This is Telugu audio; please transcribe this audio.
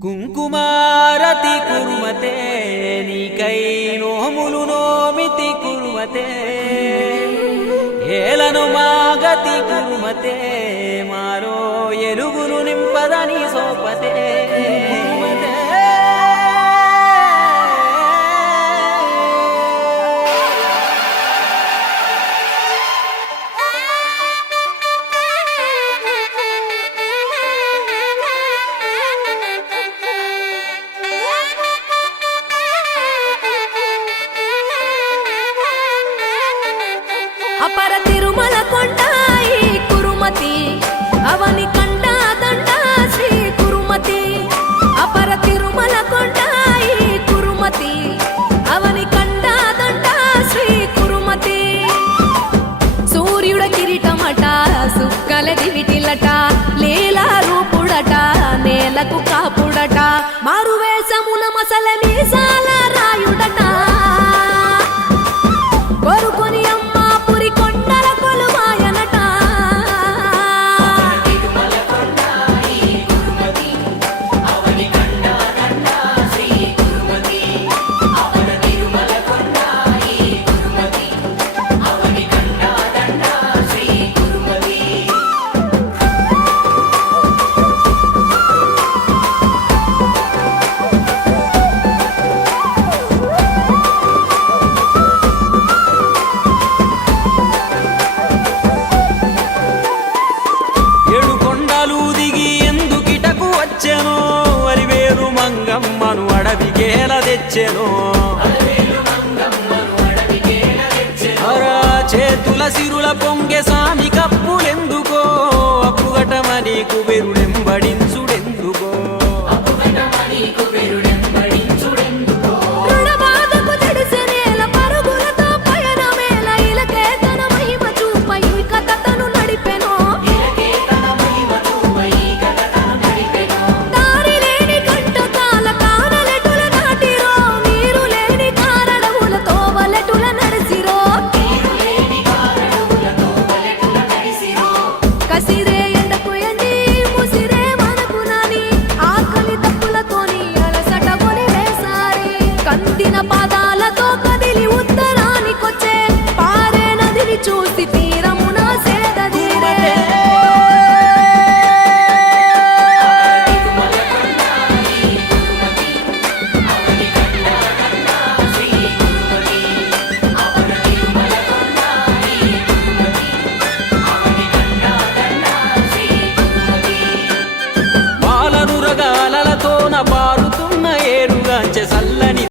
కుంకుమారతి కుర్మతే నీకై నోములు నోమితి కుర్మతే ఏలను మాగతి కుర్మతే మారో ఎలుగులు నింపదని సోపతే అపర తిరుమల కొండాయి కురుమతి అవని కండా దండ శ్రీ కురుమతి అపర తిరుమల కొండాయి కురుమతి అవని కండా దండ శ్రీ కురుమతి సూర్యుడ కిరీటమట సుక్కల దివిటిలట లీలా రూపుడట నేలకు కాపుడట మారువేషమున మసల మీసాల రాయుడట కోరుకొని మంగమ్మను అడవి గేల తెచ్చెను చేతుల సిరుల పొంగె సామి కప్పులెందుకో అప్పుగటమని కుబెరుడెంబడించుడెందుకో కందిన పాదాలతో కదిలి ఉత్తరానికొచ్చే పారే నదిని చూసి తీరమున సేదీరే పాలనురగాలతో పారుతున్న ఏరుగాంచె సల్లని